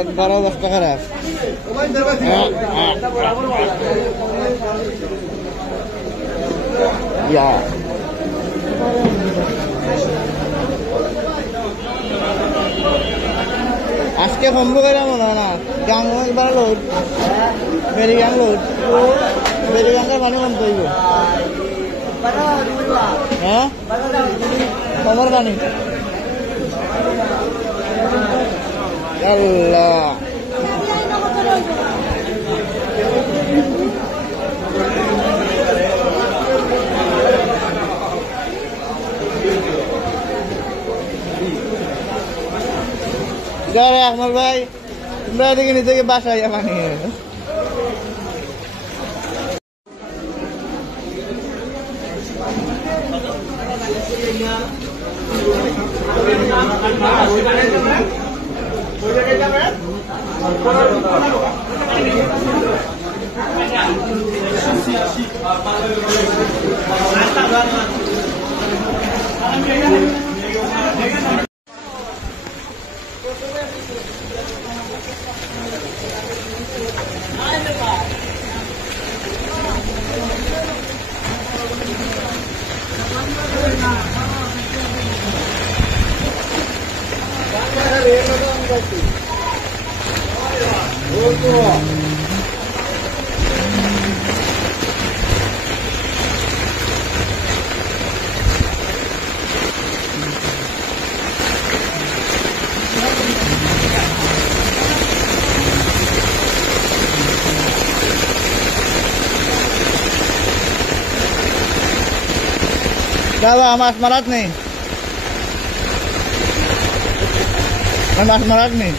একবার অবস্থা খারাপ। আজকে সম্ভব করে মনে হয় না গাং একবার লোড বেরিগাং লোড বেরিগাঙ্গের পানি কম তৈব হ্যাঁ কমর পানি আল্লাহ আকমল ভাই তোমরা এদিকে নিজেকে বাসায় পানি দাদা মাছ মারাত নেই মাছ মারাত নেই